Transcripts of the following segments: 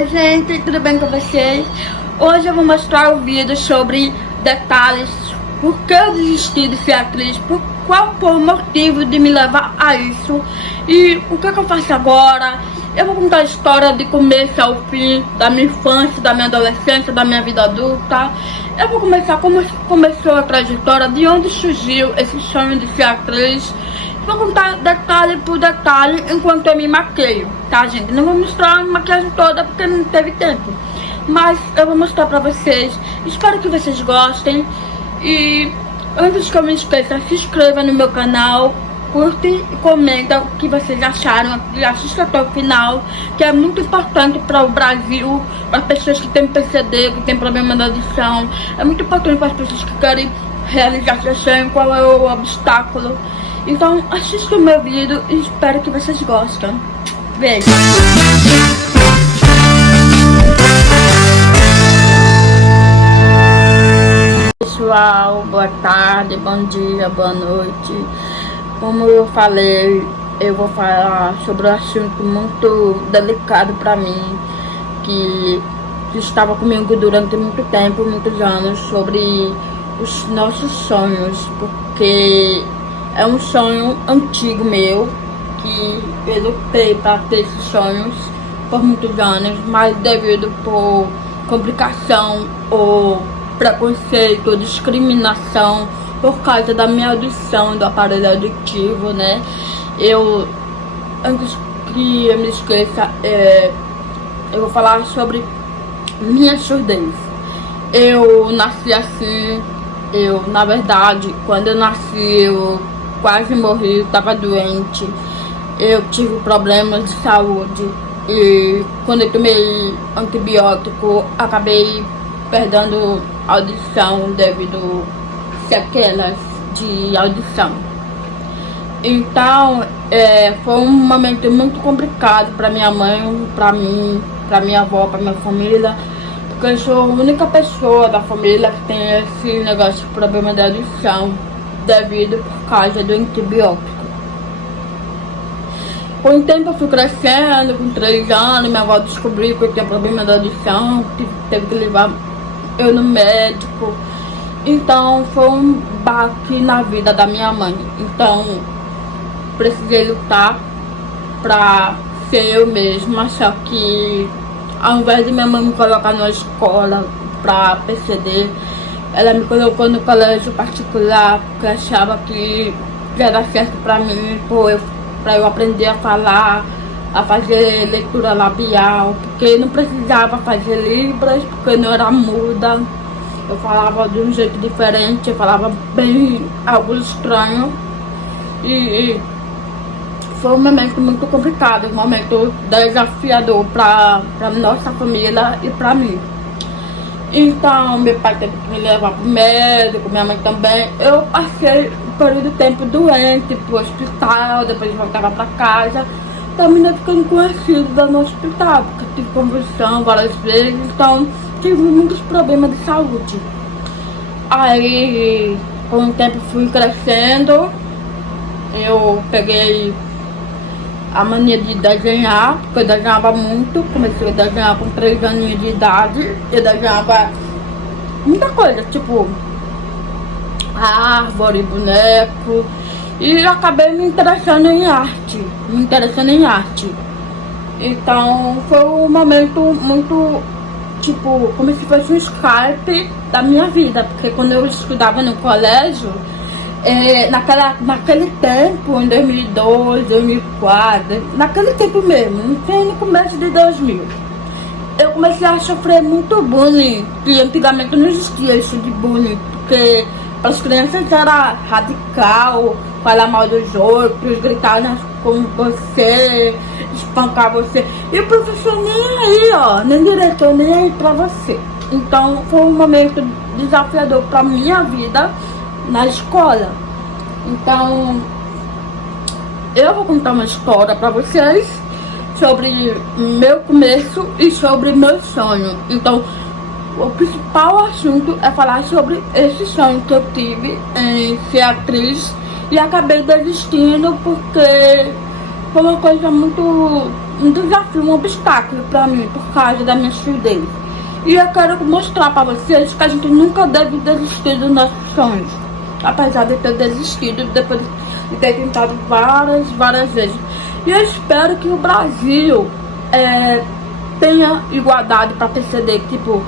Oi gente, tudo bem com vocês? Hoje eu vou mostrar o vídeo sobre detalhes, por que eu desisti de ser atriz, por qual foi o motivo de me levar a isso e o que eu faço agora. Eu vou contar a história de começo ao fim, da minha infância, da minha adolescência, da minha vida adulta. Eu vou começar como começou a trajetória, de onde surgiu esse sonho de ser atriz. Vou contar detalhe por detalhe enquanto eu me maqueio, tá, gente? Não vou mostrar a maquiagem toda porque não teve tempo, mas eu vou mostrar pra vocês. Espero que vocês gostem. E antes que eu me esqueça, se inscreva no meu canal, curte e comenta o que vocês acharam e assista até o final, que é muito importante para o Brasil, para as pessoas que têm PCD, que têm problema da audição. É muito importante para as pessoas que querem realizar seu sonho, qual é o obstáculo. Então assista o meu vídeo e espero que vocês gostem. Beijo! Pessoal, boa tarde, bom dia, boa noite. Como eu falei, eu vou falar sobre um assunto muito delicado para mim, que estava comigo durante muito tempo, muitos anos, sobre os nossos sonhos, porque é um sonho antigo meu, que eu lutei para ter esses sonhos por muitos anos, mas devido por complicação ou preconceito ou discriminação por causa da minha audição, do aparelho auditivo, né? Antes que eu me esqueça, eu vou falar sobre minha surdez. Eu nasci assim, na verdade, quando eu nasci, eu quase morri, eu tava doente, eu tive problemas de saúde e quando eu tomei antibiótico, acabei perdendo audição devido sequelas de audição. Então, foi um momento muito complicado para minha mãe, para mim, para minha avó, para minha família, porque eu sou a única pessoa da família que tem esse negócio de problema de audição devido por causa do antibiótico. Com o tempo eu fui crescendo, com 3 anos, minha avó descobriu que eu tinha problema de audição, teve que levar eu no médico. Então foi um baque na vida da minha mãe. Então precisei lutar pra ser eu mesma, só que ao invés de minha mãe me colocar numa escola pra PCD, ela me colocou no colégio particular, porque achava que era certo pra mim, pra eu aprender a falar, a fazer leitura labial, porque não precisava fazer libras, porque eu não era muda. Eu falava de um jeito diferente, eu falava bem algo estranho. E foi um momento muito complicado, um momento desafiador para nossa família e para mim. Então, meu pai teve que me levar pro médico, minha mãe também. Eu passei um período de tempo doente, pro hospital, depois voltava para casa. Terminei ficando conhecida no hospital, porque tive convulsão várias vezes, então tive muitos problemas de saúde. Aí, com o tempo fui crescendo, eu peguei a mania de desenhar, porque eu desenhava muito. Comecei a desenhar com 3 aninhos de idade. Eu desenhava muita coisa, tipo árvore, boneco. E acabei me interessando em arte. Então foi um momento muito, tipo, como se fosse um Skype da minha vida. Porque quando eu estudava no colégio, naquele tempo, em 2002, 2004, naquele tempo mesmo, no começo de 2000, eu comecei a sofrer muito bullying, que antigamente não existia isso de bullying, porque para as crianças era radical, falar mal dos outros, gritar com você, espancar você, e o professor nem aí, ó, nem diretor nem aí pra você. Então foi um momento desafiador pra minha vida na escola. Então eu vou contar uma história pra vocês sobre meu começo e sobre meu sonho. Então o principal assunto é falar sobre esse sonho que eu tive em ser atriz e acabei desistindo porque foi uma coisa muito um desafio, um obstáculo pra mim, por causa da minha timidez. E eu quero mostrar pra vocês que a gente nunca deve desistir dos nossos sonhos. Apesar de ter desistido, depois de ter tentado várias vezes. E eu espero que o Brasil tenha igualdade pra perceber, tipo,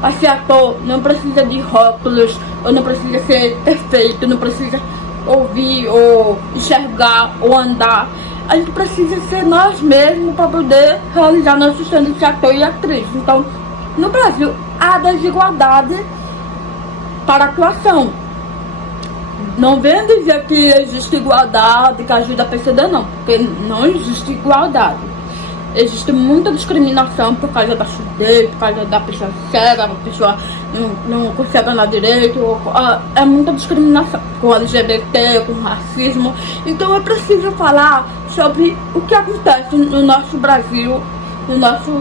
pra ser ator não precisa de rótulos, ou não precisa ser perfeito, não precisa ouvir, ou enxergar, ou andar. A gente precisa ser nós mesmos para poder realizar nosso sonho de ser ator e atriz. Então, no Brasil, há desigualdade para a atuação. Não venha dizer que existe igualdade, que ajuda a perceber, não, porque não existe igualdade. Existe muita discriminação por causa da surdez, por causa da pessoa cega, a pessoa não consegue andar direito. É muita discriminação com LGBT, com racismo. Então é preciso falar sobre o que acontece no nosso Brasil, no nosso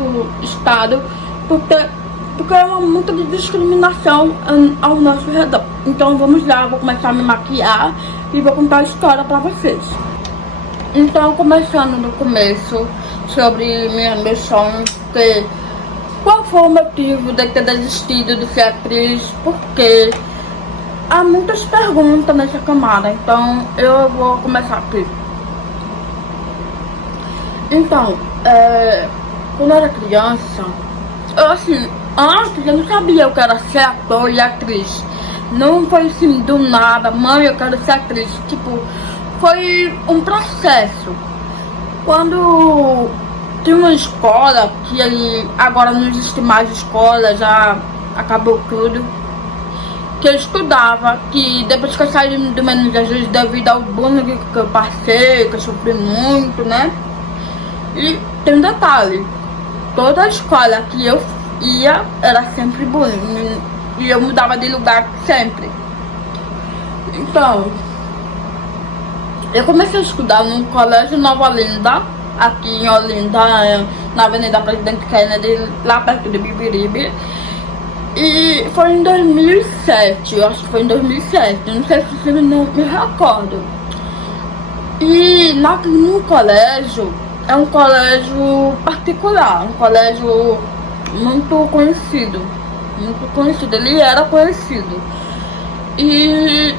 estado, porque é muita discriminação ao nosso redor. Então vamos lá, vou começar a me maquiar e vou contar a história pra vocês. Então, começando no começo, sobre meus sonhos, qual foi o motivo de ter desistido de ser atriz? Porque há muitas perguntas nessa camada, então eu vou começar aqui. Então, quando eu era criança, antes eu não sabia eu quero ser ator e atriz. Não foi assim do nada, mãe, eu quero ser atriz. Tipo, foi um processo. Quando tinha uma escola, que agora não existe mais escola, já acabou tudo, que eu estudava, que depois que eu saí do Menino Jesus, devido ao bullying que eu passei, que eu sofri muito, né? E tem um detalhe, toda a escola que eu ia era sempre bullying, e eu mudava de lugar sempre. Então, eu comecei a estudar no Colégio Nova Olinda, aqui em Olinda, na Avenida Presidente Kennedy, lá perto de Bibiribe. E foi em 2007, eu acho que foi em 2007, não sei se você não me recordo. E no colégio, é um colégio particular, um colégio muito conhecido, ele era conhecido. E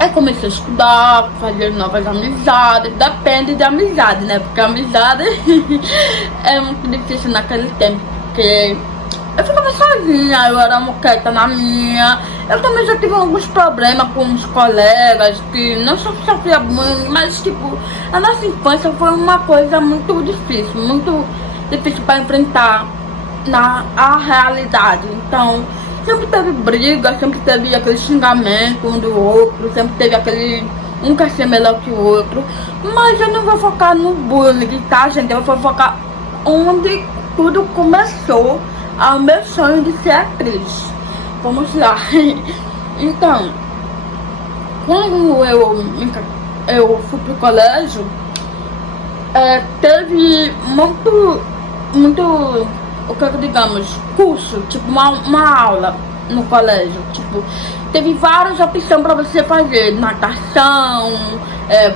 aí comecei a estudar, fazer novas amizades, depende de amizade, né? Porque amizade é muito difícil naquele tempo, porque eu ficava sozinha, eu era moqueta na minha. Eu também já tive alguns problemas com os colegas, que não só sofria muito, mas tipo, a nossa infância foi uma coisa muito difícil para enfrentar a realidade. Então, sempre teve briga, sempre teve aquele xingamento um do outro, sempre teve aquele um quer ser melhor que o outro. Mas eu não vou focar no bullying, tá, gente? Eu vou focar onde tudo começou, ao meu sonho de ser atriz. Vamos lá. Então, quando eu fui pro colégio, teve muito, o que digamos, curso, tipo uma aula no colégio, tipo, teve várias opções para você fazer, natação,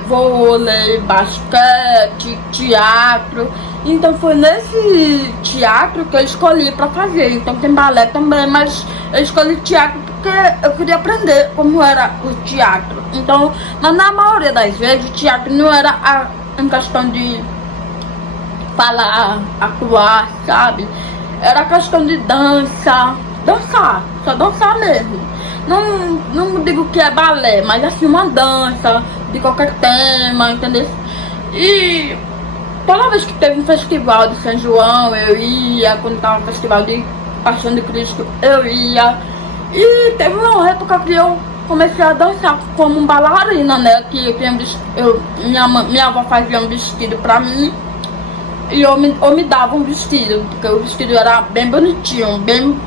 vôlei, basquete, teatro. Então foi nesse teatro que eu escolhi para fazer. Então tem balé também, mas eu escolhi teatro porque eu queria aprender como era o teatro. Então, mas na maioria das vezes o teatro não era em questão de falar, atuar, sabe? Era questão de dançar, só dançar mesmo. Não digo que é balé, mas assim uma dança de qualquer tema, entendeu? E toda vez que teve um festival de São João, eu ia. Quando tava um festival de Paixão de Cristo, eu ia. E teve uma época que eu comecei a dançar como bailarina, né? Que minha avó fazia um vestido pra mim. E eu me dava um vestido, porque o vestido era bem bonitinho, bem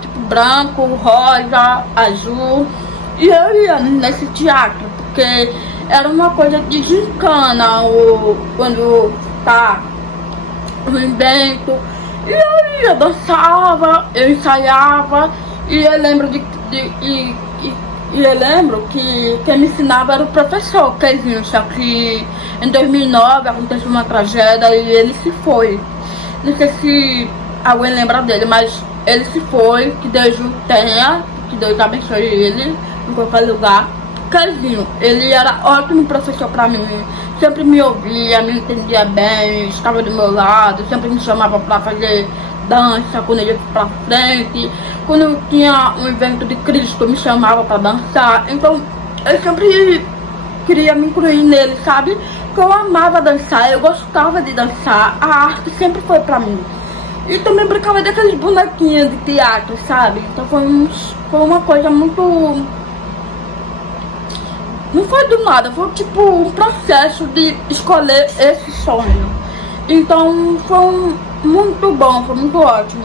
tipo branco, rosa, azul. E eu ia nesse teatro, porque era uma coisa de gincana, quando tá o invento. E eu ia, dançava, eu ensaiava. E eu lembro E eu lembro que quem me ensinava era o professor Kezinho, só que em 2009 aconteceu uma tragédia e ele se foi. Não sei se alguém lembra dele, mas ele se foi, que Deus o tenha, que Deus abençoe ele em qualquer lugar. Kezinho, ele era ótimo professor pra mim, sempre me ouvia, me entendia bem, estava do meu lado, sempre me chamava pra fazer dança quando ele ia pra frente, quando tinha um evento de Cristo me chamava pra dançar. Então eu sempre queria me incluir nele, sabe? Porque eu amava dançar, eu gostava de dançar, a arte sempre foi pra mim. E também brincava daqueles bonequinhos de teatro, sabe? Então foi uma coisa muito... Não foi do nada, foi tipo um processo de escolher esse sonho. Então foi muito bom, foi muito ótimo.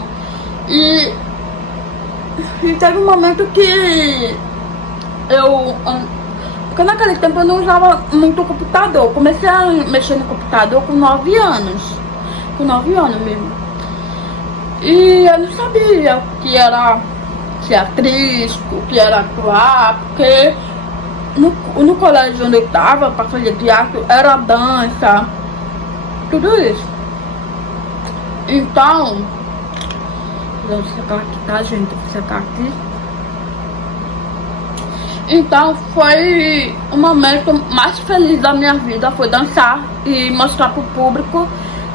E teve um momento que porque naquele tempo eu não usava muito o computador. Eu comecei a mexer no computador com 9 anos. Com 9 anos mesmo. E eu não sabia o que era ser atriz, o que era atuar, porque no colégio onde eu tava pra fazer teatro era dança, tudo isso. Então, vou secar aqui, tá, gente? Vou secar aqui. Então, foi o momento mais feliz da minha vida, foi dançar e mostrar pro público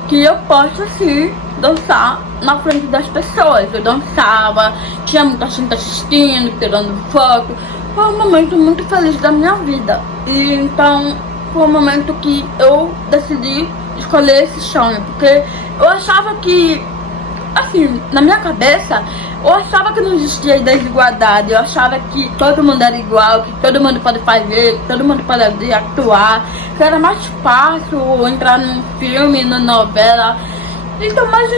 que eu posso, sim, dançar na frente das pessoas. Eu dançava, tinha muita gente assistindo, tirando foto. Foi um momento muito feliz da minha vida. E então, foi um momento que eu decidi escolher esse sonho, porque eu achava que, assim, na minha cabeça, eu achava que não existia desigualdade, eu achava que todo mundo era igual, que todo mundo pode fazer, que todo mundo pode atuar, que era mais fácil entrar num filme, numa novela. Então, mas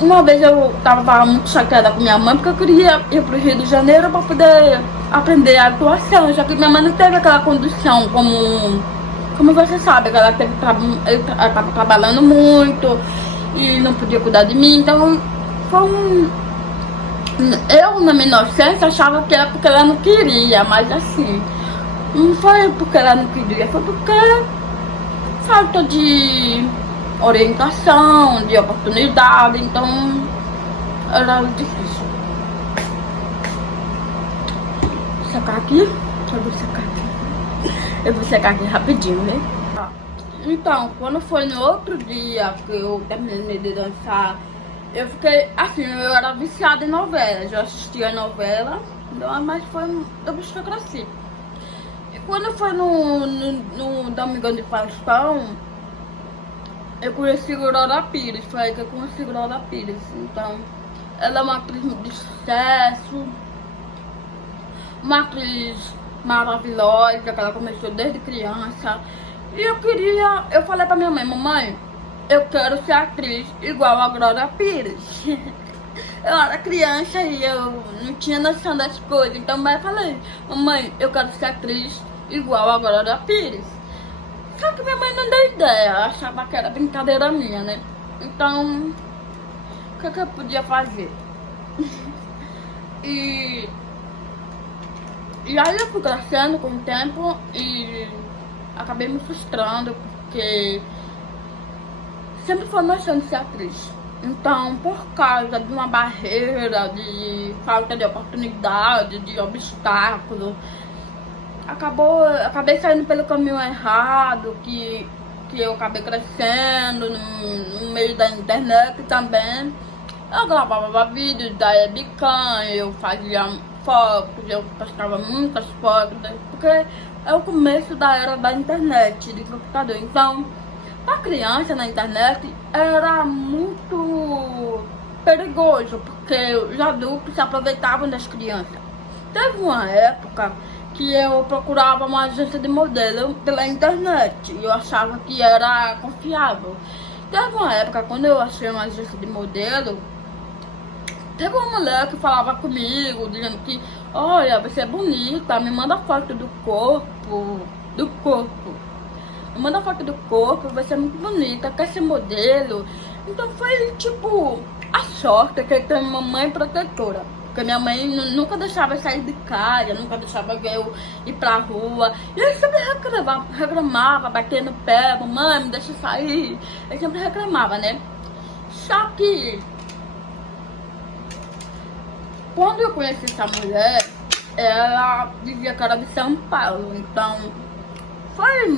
uma vez eu tava muito chateada com minha mãe, porque eu queria ir pro Rio de Janeiro pra poder aprender a atuação, já que minha mãe não teve aquela condição como você sabe, ela tava trabalhando muito e não podia cuidar de mim. Então eu, na minha inocência, achava que era porque ela não queria, mas assim, não foi porque ela não queria, foi porque falta de orientação, de oportunidade, então era difícil. Vou secar aqui, eu vou secar aqui rapidinho, né? Então, quando foi no outro dia que eu terminei de dançar, eu fiquei, assim, eu era viciada em novelas, eu assistia novela, mas foi depois que eu cresci. E quando foi no Domingão de Faustão, eu conheci Glória Pires, foi aí que eu conheci Glória Pires. Então, ela é uma atriz de sucesso, uma atriz maravilhosa, que ela começou desde criança. E eu falei pra minha mãe, mamãe, eu quero ser atriz igual a Glória Pires. Eu era criança e eu não tinha noção das coisas, então eu falei, mamãe, eu quero ser atriz igual a Glória Pires. Só que minha mãe não deu ideia, achava que era brincadeira minha, né? Então, o que eu podia fazer? E aí eu fui crescendo com o tempo e acabei me frustrando, porque sempre foi meu sonho ser atriz. Então, por causa de uma barreira, de falta de oportunidade, de obstáculo, acabei saindo pelo caminho errado, que eu acabei crescendo no meio da internet também. Eu gravava vídeos da webcam, eu fazia fotos, eu postava muitas fotos, porque é o começo da era da internet, de computador. Então, para criança na internet era muito perigoso, porque os adultos se aproveitavam das crianças. Teve uma época que eu procurava uma agência de modelo pela internet e eu achava que era confiável. Teve uma época, quando eu achei uma agência de modelo, teve uma mulher que falava comigo, dizendo que, olha, você é bonita, me manda foto do corpo. Me manda foto do corpo, você é muito bonita, quer ser modelo. Então foi tipo a sorte que eu tenho uma mãe protetora. Porque minha mãe nunca deixava eu sair de casa, nunca deixava eu ir pra rua. E eu sempre reclamava, batendo no pé, mãe, me deixa sair. Eu sempre reclamava, né? Só que quando eu conheci essa mulher, ela dizia que era de São Paulo. Então foi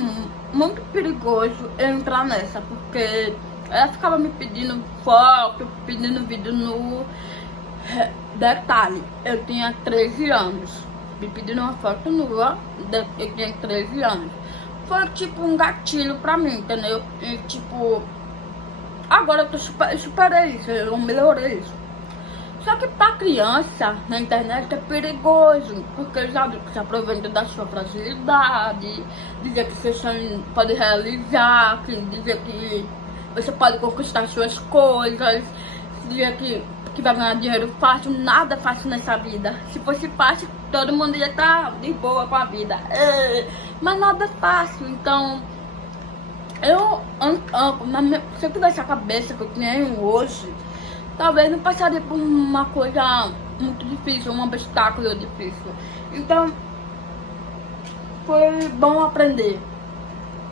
muito perigoso eu entrar nessa, porque ela ficava me pedindo foto, pedindo vídeo no... Detalhe, eu tinha 13 anos. Me pedindo uma foto nua, eu tinha 13 anos. Foi tipo um gatilho pra mim, entendeu? E tipo, agora eu superei isso, eu melhorei isso. Só que pra criança, na internet é perigoso, porque eles se aproveitam da sua fragilidade, dizer que você pode realizar, dizer que você pode conquistar suas coisas, dizer que vai ganhar dinheiro fácil. Nada é fácil nessa vida. Se fosse fácil, todo mundo ia estar de boa com a vida. Mas nada é fácil. Então, se eu tivesse a cabeça que eu tenho hoje, talvez não passaria por uma coisa muito difícil, um obstáculo difícil. Então, foi bom aprender.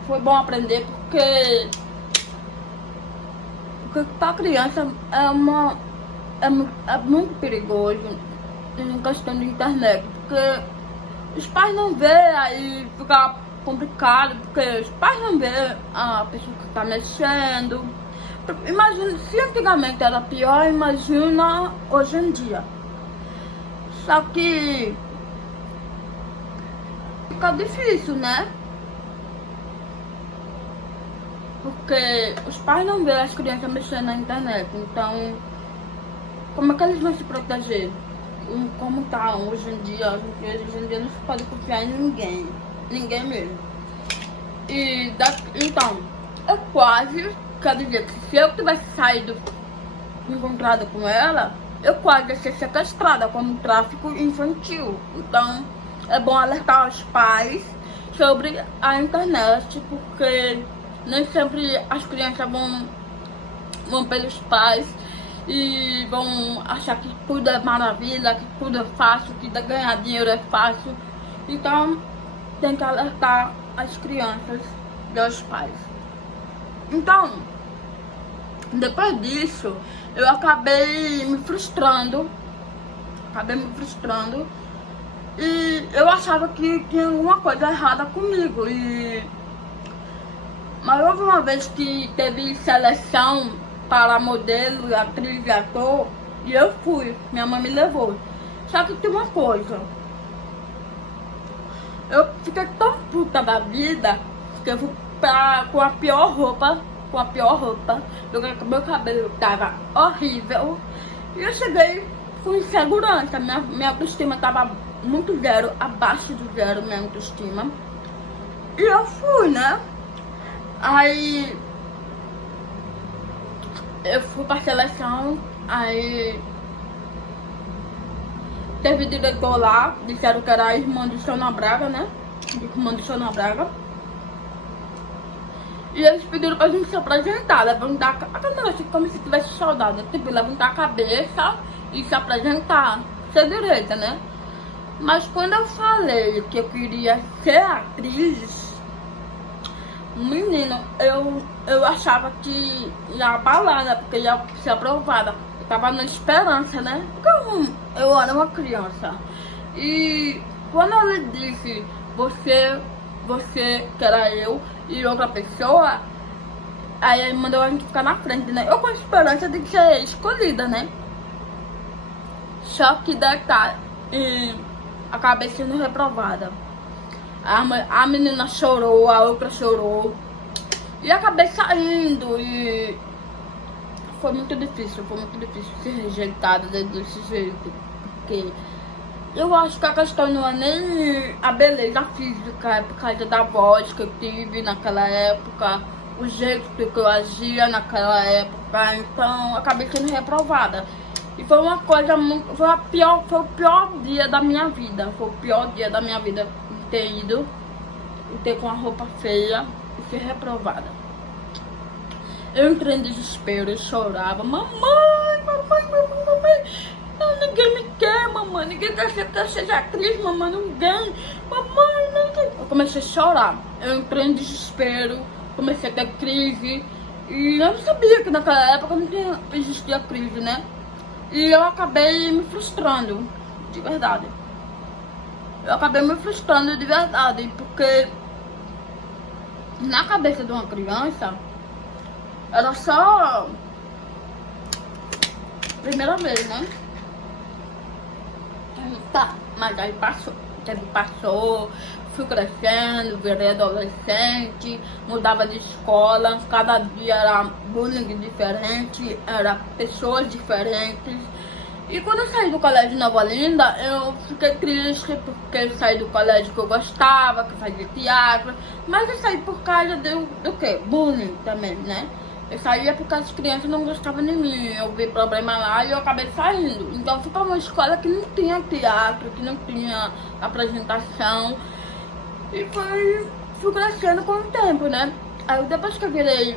Foi bom aprender porque pra criança é muito perigoso em questão de internet, porque os pais não vê, aí fica complicado, porque os pais não vê a pessoa que tá mexendo. Imagina, se antigamente era pior, imagina hoje em dia. Só que fica difícil, né? Porque os pais não veem as crianças mexendo na internet, então como é que eles vão se proteger? Como tá hoje em dia, não se pode confiar em ninguém. Ninguém mesmo. Então, eu quase, quer dizer, que se eu tivesse saído, encontrado com ela, eu quase ia ser sequestrada como tráfico infantil. Então, é bom alertar os pais sobre a internet, porque nem sempre as crianças vão pelos pais e vão achar que tudo é maravilha, que tudo é fácil, que ganhar dinheiro é fácil. Então, tem que alertar as crianças e os pais. Então, depois disso, eu acabei me frustrando. E eu achava que tinha alguma coisa errada comigo. Mas houve uma vez que teve seleção para modelo, atriz e ator, e eu fui, minha mãe me levou. Só que tem uma coisa, eu fiquei tão puta da vida que eu fui com a pior roupa, meu cabelo tava horrível, e eu cheguei com insegurança, minha autoestima tava muito zero, abaixo do zero, minha autoestima, e eu fui, né? Aí eu fui pra seleção, aí teve diretor lá, disseram que era a irmã de Sônia Braga, né? Irmã de Sônia Braga. E eles pediram pra gente se apresentar, levantar aquele negócio como se tivesse soldado, tipo, levantar a cabeça e se apresentar, ser direita, né? Mas quando eu falei que eu queria ser atriz, menino, eu achava que ia abalar, né? Porque ia ser aprovada. Eu tava na esperança, né? Porque eu era uma criança. E quando ele disse, você que era eu e outra pessoa, aí ele mandou a gente ficar na frente, né? Eu com a esperança de ser escolhida, né? Só que detalhe, acabei sendo reprovada. A menina chorou, a outra chorou. E acabei saindo e foi muito difícil ser rejeitada desse jeito. Porque eu acho que a questão não é nem a beleza física, é por causa da voz que eu tive naquela época, o jeito que eu agia naquela época. Então acabei sendo reprovada. E foi uma coisa muito. Foi o pior dia da minha vida. Foi o pior dia da minha vida ter ido e ter com a roupa feia e ser reprovada. Eu entrei em desespero, eu chorava, mamãe, não, ninguém me quer, quer ser atriz, mamãe, não ganha. Mamãe, não tem. Eu comecei a chorar. Eu entrei em desespero, comecei a ter crise. E eu não sabia que naquela época não existia crise, né? E eu acabei me frustrando, de verdade. Eu acabei me frustrando de verdade, porque na cabeça de uma criança era só primeira vez, né? Tá, mas aí passou, fui crescendo, virei adolescente, mudava de escola, cada dia era bullying diferente, era pessoas diferentes. E quando eu saí do colégio Nova Olinda, eu fiquei triste porque eu saí do colégio que eu gostava, que fazia teatro, mas eu saí por causa do quê? Bullying também, né? Eu saía porque as crianças não gostavam de mim, eu vi problema lá e eu acabei saindo. Então fui para uma escola que não tinha teatro, que não tinha apresentação. E fui crescendo com o tempo, né? Aí depois que eu virei,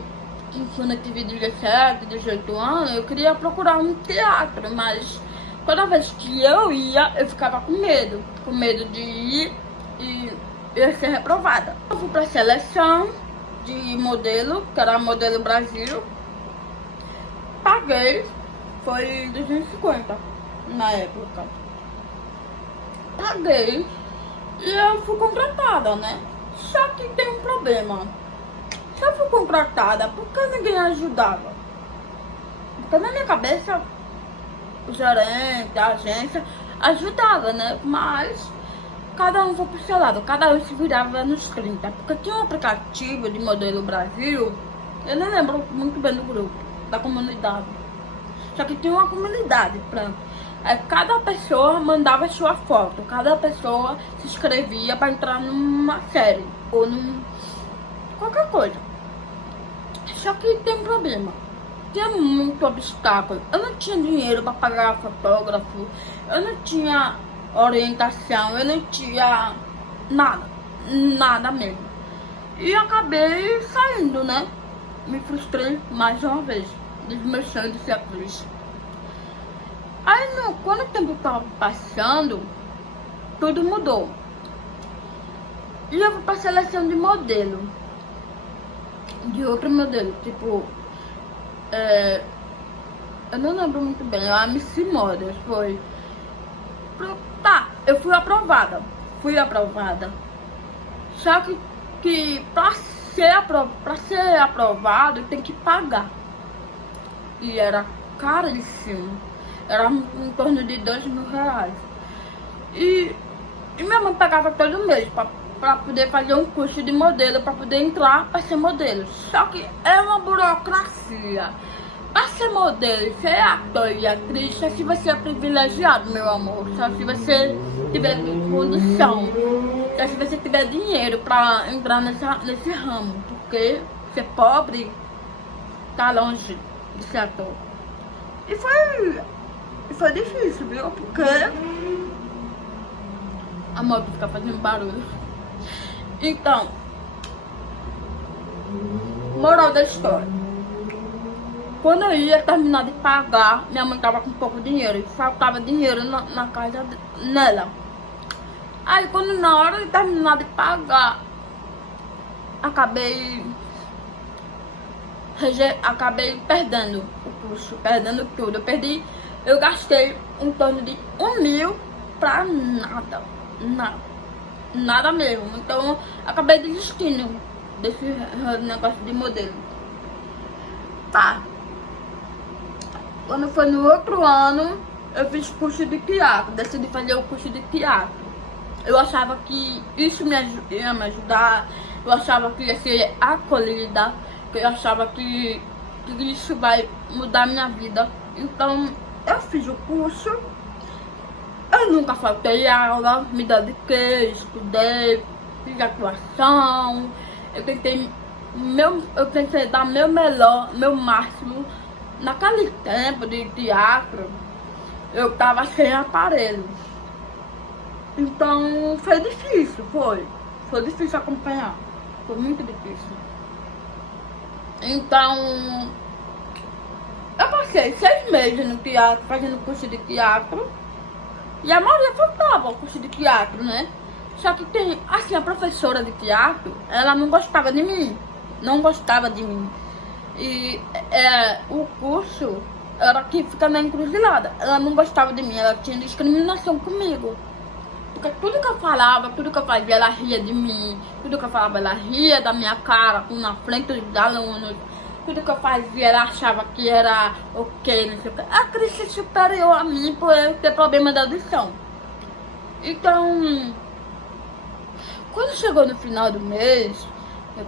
quando eu tive 17, 18 anos, eu queria procurar um teatro, mas toda vez que eu ia, eu ficava com medo de ir e eu ia ser reprovada. Eu fui pra seleção de modelo, que era Modelo Brasil, paguei, foi 250 na época. Paguei e eu fui contratada, né? Só que tem um problema. Se eu fui contratada, por que ninguém ajudava? Porque na minha cabeça, o gerente, a agência, ajudava, né? Mas cada um foi pro seu lado, cada um se virava nos 30. Porque tinha um aplicativo de Modelo Brasil, eu não lembro muito bem do grupo, da comunidade. Só que tinha uma comunidade, pronto. Cada pessoa mandava sua foto, cada pessoa se inscrevia para entrar numa série ou qualquer coisa. Só que tem um problema, tinha muito obstáculo. Eu não tinha dinheiro para pagar fotógrafo, eu não tinha orientação, eu não tinha nada mesmo. E acabei saindo, né? Me frustrei mais uma vez dos meus sonhos de ser atriz. Aí, quando o tempo estava passando, tudo mudou. E eu fui pra seleção de modelo. De outro modelo, tipo... eu não lembro muito bem, a Miss Models foi. Tá, eu fui aprovada. Só que pra ser aprovado tem que pagar. E era caríssimo. Era em torno de R$2.000. E minha mãe pagava todo mês pra poder fazer um curso de modelo, pra poder entrar pra ser modelo. Só que é uma burocracia. Pra ser modelo, ser ator e atriz, só se você é privilegiado, meu amor. Só se você tiver condição. Só se você tiver dinheiro pra entrar nesse ramo. Porque ser pobre tá longe de ser ator. E foi difícil, viu? Porque a moto fica fazendo barulho. Então, moral da história. Quando eu ia terminar de pagar, minha mãe tava com pouco dinheiro. E faltava dinheiro na casa nela. Aí quando na hora de terminar de pagar, acabei perdendo o curso, perdendo tudo. Eu gastei em torno de 1.000 pra nada mesmo. Então acabei desistindo desse negócio de modelo. Tá. Quando foi no outro ano, eu fiz curso de teatro, decidi fazer o curso de teatro. Eu achava que isso ia me ajudar, eu achava que ia ser acolhida, eu achava que isso vai mudar minha vida. Então eu fiz o curso, eu nunca faltei aula, me dediquei, estudei, fiz atuação, eu tentei dar meu melhor, meu máximo. Naquele tempo de teatro, eu tava sem aparelho. Então foi difícil, foi difícil acompanhar, foi muito difícil. Então eu passei 6 meses no teatro, fazendo curso de teatro. E a maioria faltava o curso de teatro, né? Só que tem, assim, a professora de teatro, ela não gostava de mim. Não gostava de mim. E o curso era que fica na encruzilhada. Ela não gostava de mim, ela tinha discriminação comigo. Porque tudo que eu falava, tudo que eu fazia, ela ria de mim. Tudo que eu falava, ela ria da minha cara, na frente dos alunos. Tudo que eu fazia, ela achava que era ok, não sei o que. A crise superior a mim por eu ter problema da audição. Então, quando chegou no final do mês,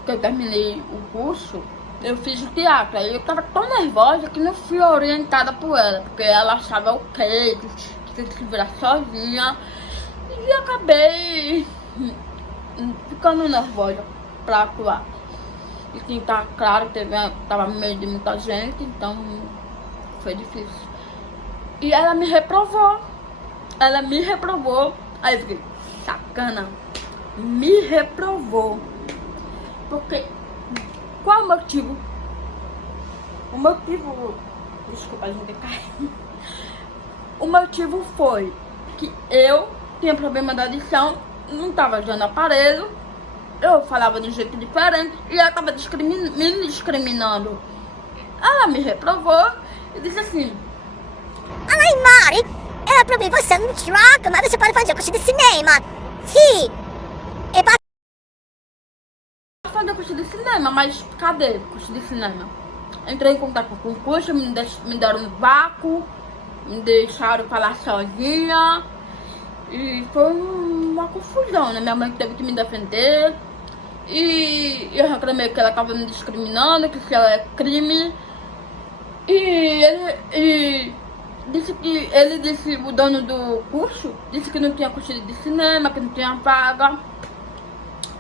que eu terminei o curso, eu fiz o teatro. Aí eu tava tão nervosa que não fui orientada por ela, porque ela achava ok, que tinha que se virar sozinha. E acabei ficando nervosa pra atuar. E sim, tá claro que tava no meio de muita gente, então foi difícil. E ela me reprovou. Ela me reprovou. Aí eu fiquei, sacana. Me reprovou. Porque, qual o motivo? O motivo... Desculpa, a gente caiu. O motivo foi que eu tinha problema da audição, não tava usando aparelho, eu falava de um jeito diferente e ela tava me discriminando. Ela me reprovou e disse assim: Ai, Mari, eu aprovei você no troca, mas você pode fazer curso de cinema. Sim. Eu fazer curso de cinema, mas cadê o curso de cinema? Entrei em contato com o curso, me deram um vácuo, me deixaram falar sozinha. E foi uma confusão, né? Minha mãe teve que me defender. E eu reclamei que ela tava me discriminando, que isso é crime. E ele disse, o dono do curso, disse que não tinha curso de cinema, que não tinha vaga.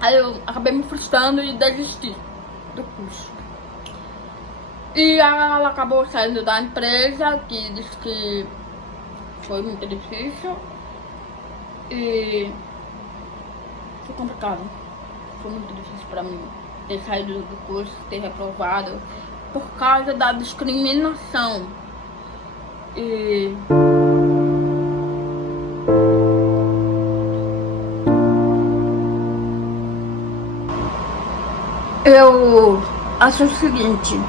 Aí eu acabei me frustrando e desisti do curso. E ela acabou saindo da empresa, que disse que foi muito difícil. E foi complicado. Foi muito difícil pra mim ter saído do curso, ter reprovado por causa da discriminação. E eu acho o seguinte: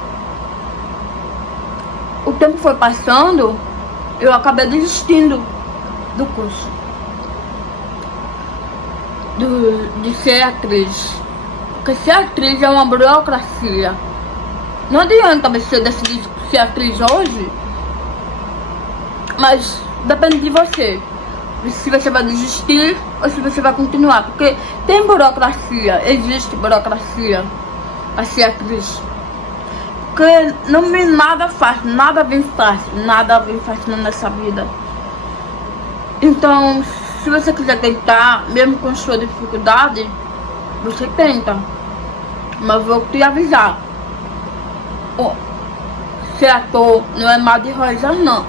o tempo foi passando, eu acabei desistindo do curso. De ser atriz. Porque ser atriz é uma burocracia. Não adianta você decidir ser atriz hoje, mas depende de você. Se você vai desistir ou se você vai continuar. Porque tem burocracia, existe burocracia a ser atriz. Porque não vem nada fácil, nada vem fácil nessa vida. Então, se você quiser tentar, mesmo com sua dificuldade, você tenta. Mas vou te avisar: ser ator não é mar de rosas, não.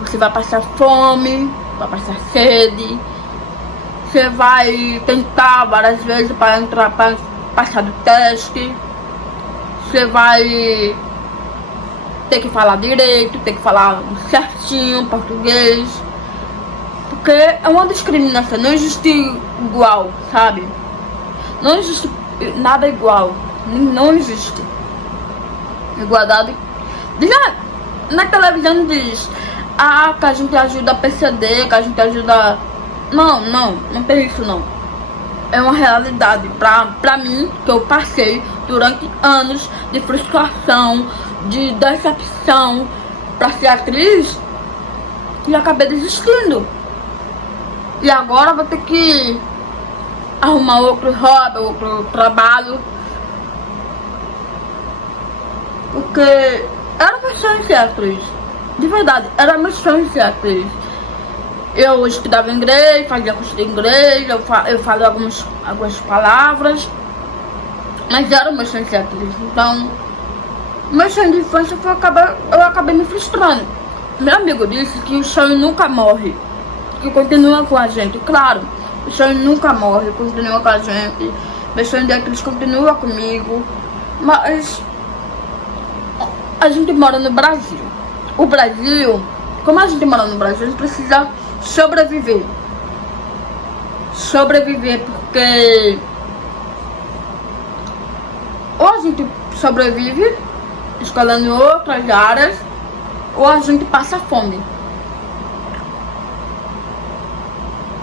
Você vai passar fome, vai passar sede. Você vai tentar várias vezes para entrar, para passar do teste. Você vai ter que falar direito, ter que falar certinho português. Porque é uma discriminação, não existe igual, sabe? Não existe nada igual, não existe igualdade. Na televisão diz, que a gente ajuda a PCD, que a gente ajuda... Não tem isso não. É uma realidade pra mim, que eu passei durante anos de frustração, de decepção pra ser atriz, e acabei desistindo. E agora vou ter que arrumar outro hobby, outro trabalho. Porque era meu sonho ser atriz. De verdade, era meu sonho ser atriz. Eu estudava inglês, fazia curso de inglês, eu falava algumas palavras. Mas era meu sonho ser atriz. Então, meu sonho de infância foi eu acabei me frustrando. Meu amigo disse que o sonho nunca morre, que continua com a gente. Claro, o sonho nunca morre, continua com a gente. Meu sonho de atriz continua comigo. Mas a gente mora no Brasil. O Brasil, como a gente mora no Brasil, a gente precisa sobreviver. Sobreviver, porque ou a gente sobrevive escalando outras áreas, ou a gente passa fome.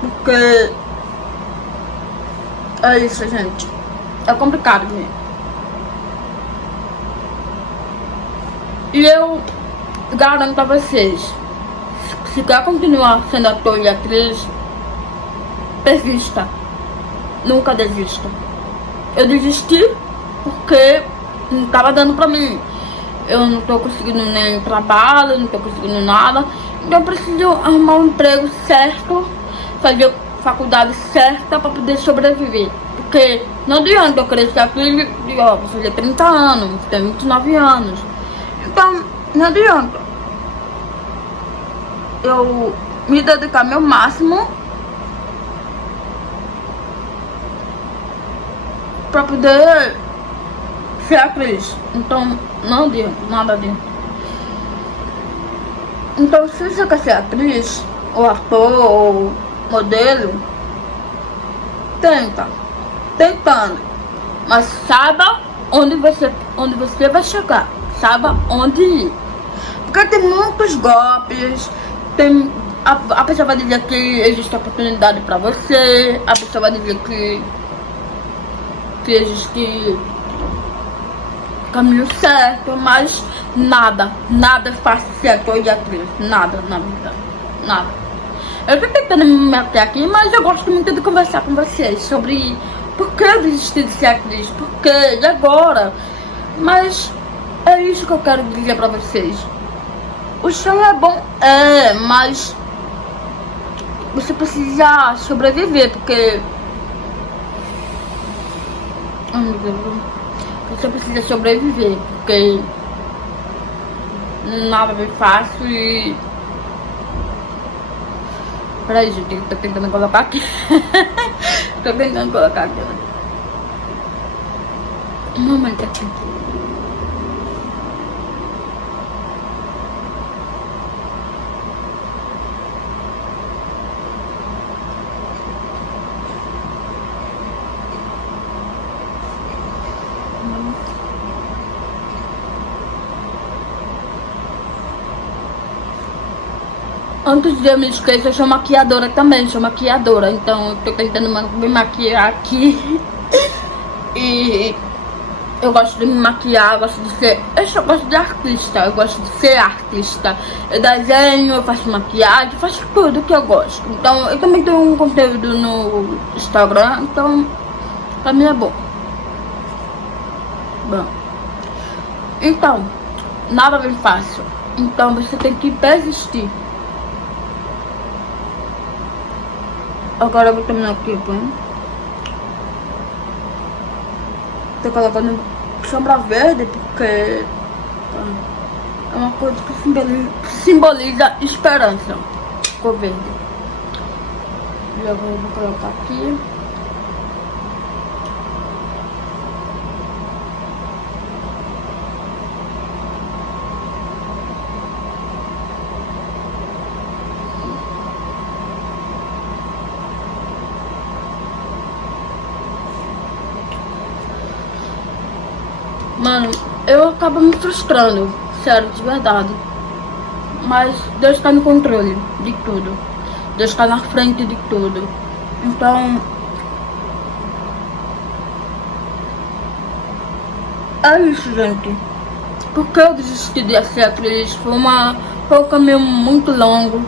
Porque é isso, gente. É complicado mesmo. E eu garanto a vocês, se quer continuar sendo ator e atriz, persista. Nunca desista. Eu desisti porque não tava dando pra mim. Eu não tô conseguindo nem trabalho, não tô conseguindo nada. Então eu preciso arrumar um emprego certo, fazer faculdade certa pra poder sobreviver. Porque não adianta eu querer ser atriz e ó, vou fazer 30 anos, tenho 29 anos. Então, não adianta eu me dedicar meu máximo pra poder ser atriz. Então, não adianta, nada adianta. Então, se você quer ser atriz, ou ator, ou modelo, tentando. Mas saiba onde você vai chegar. Saiba onde ir. Porque tem muitos golpes. A pessoa vai dizer que existe oportunidade pra você. A pessoa vai dizer que existe caminho certo. Mas nada é fácil ser ator e atriz. Nada. Eu tô tentando me meter aqui, mas eu gosto muito de conversar com vocês sobre por que eu desisti de ser atriz, por que, e agora. Mas é isso que eu quero dizer pra vocês. O chão é bom, mas você precisa sobreviver, porque você precisa sobreviver, porque nada é fácil e... Peraí, gente, tô tentando colocar aqui. Tô tentando colocar aqui. Um momento aqui. Antes de eu me esquecer, eu sou maquiadora também, então eu tô tentando me maquiar aqui. E eu gosto de me maquiar, eu gosto de ser... Eu só gosto de artista, eu gosto de ser artista. Eu desenho, eu faço maquiagem, eu faço tudo que eu gosto. Então, eu também tenho um conteúdo no Instagram, então pra mim é bom. Então, nada vem fácil. Então você tem que persistir. Agora eu vou terminar aqui, pô. Tô colocando sombra verde porque é uma coisa que simboliza esperança. Cor verde. E agora eu vou colocar aqui. Mano, eu acabo me frustrando, sério, de verdade. Mas Deus tá no controle de tudo. Deus tá na frente de tudo. Então, é isso, gente. Porque eu desisti de ser atriz? Foi um caminho muito longo.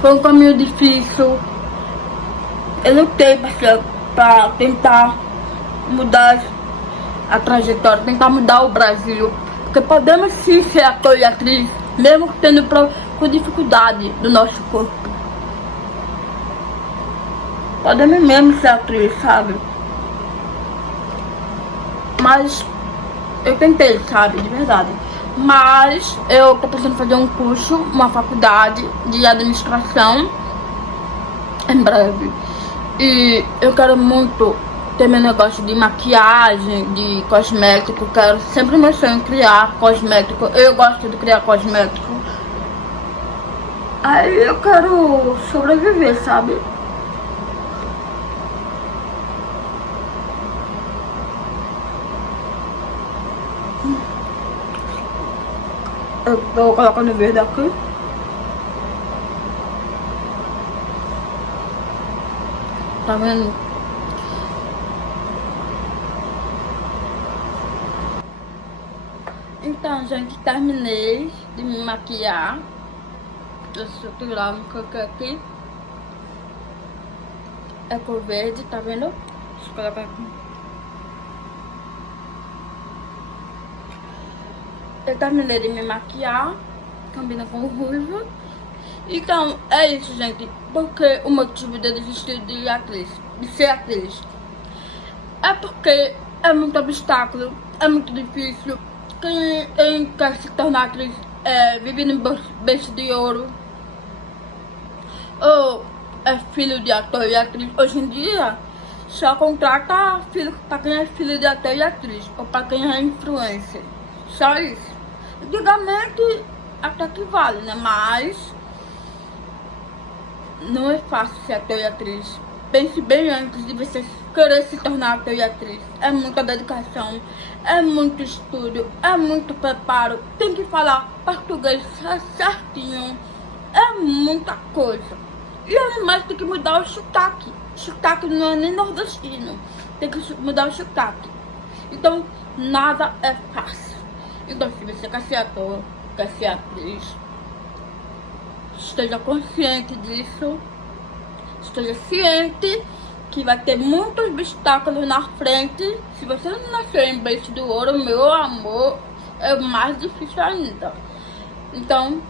Foi um caminho difícil. Eu lutei pra tentar mudar a trajetória, tentar mudar o Brasil. Porque podemos sim ser ator e atriz, mesmo tendo com dificuldade do nosso corpo. Podemos mesmo ser atriz, sabe? Mas eu tentei, sabe, de verdade. Mas eu tô pensando em fazer um curso, uma faculdade de administração em breve. E eu quero muito ter meu negócio de maquiagem, de cosmético. Quero sempre meu sonho criar cosmético. Eu gosto de criar cosmético. Aí eu quero sobreviver, sabe? Eu tô colocando verde aqui. Tá vendo? Então, gente, terminei de me maquiar. Deixa eu tirar um coque aqui. É cor verde, tá vendo? Deixa eu colocar aqui. Eu terminei de me maquiar. Combina com o ruivo. Então, é isso, gente. Porque o motivo de desistir de atriz, de ser atriz, é porque é muito obstáculo, é muito difícil. Quem quer se tornar atriz vive no berço de ouro, ou é filho de ator e atriz. Hoje em dia, só contrata filho para quem é filho de ator e atriz, ou para quem é influencer. Só isso. Antigamente, até que vale, né? Mas não é fácil ser ator e atriz. Pense bem antes de você querer se tornar ator e atriz. É muita dedicação, é muito estudo, é muito preparo. Tem que falar português certinho. É muita coisa. E além mais, tem que mudar o sotaque. O sotaque não é nem nordestino. Tem que mudar o sotaque. Então, nada é fácil. Então, se você quer ser ator, quer ser atriz, esteja consciente disso. Esteja ciente que vai ter muitos obstáculos na frente. Se você não nascer em berço de ouro, meu amor, é mais difícil ainda. Então,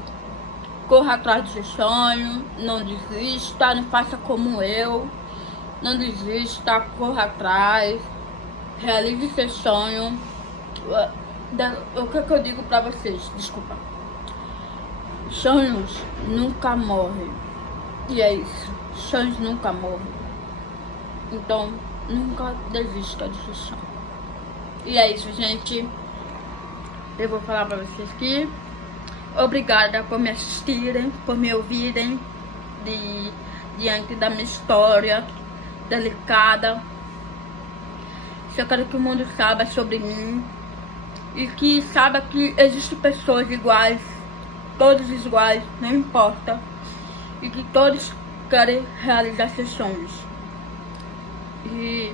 corra atrás do seu sonho, não desista, não faça como eu. Não desista, corra atrás, realize seu sonho. O que eu digo pra vocês? Desculpa. Sonhos nunca morrem. E é isso. Sonhos nunca morrem. Então, nunca desista do seu sonho. E é isso, gente. Eu vou falar pra vocês que obrigada por me assistirem, por me ouvirem diante da minha história delicada. Eu quero que o mundo saiba sobre mim e que saiba que existem pessoas iguais, todos iguais, não importa, e que todos querem realizar seus sonhos. E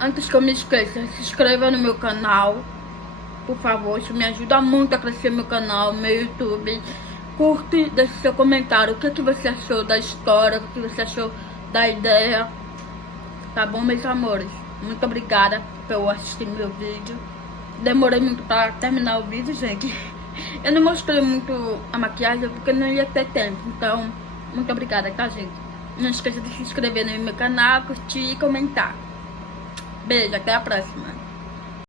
antes que eu me esqueça, se inscreva no meu canal, por favor, isso me ajuda muito a crescer meu canal, meu YouTube. Curte, deixe seu comentário, o que você achou da história, o que você achou da ideia, tá bom, meus amores? Muito obrigada por assistir meu vídeo. Demorei muito pra terminar o vídeo, gente. Eu não mostrei muito a maquiagem porque não ia ter tempo. Então, muito obrigada, tá, gente? Não esqueça de se inscrever no meu canal, curtir e comentar. Beijo, até a próxima.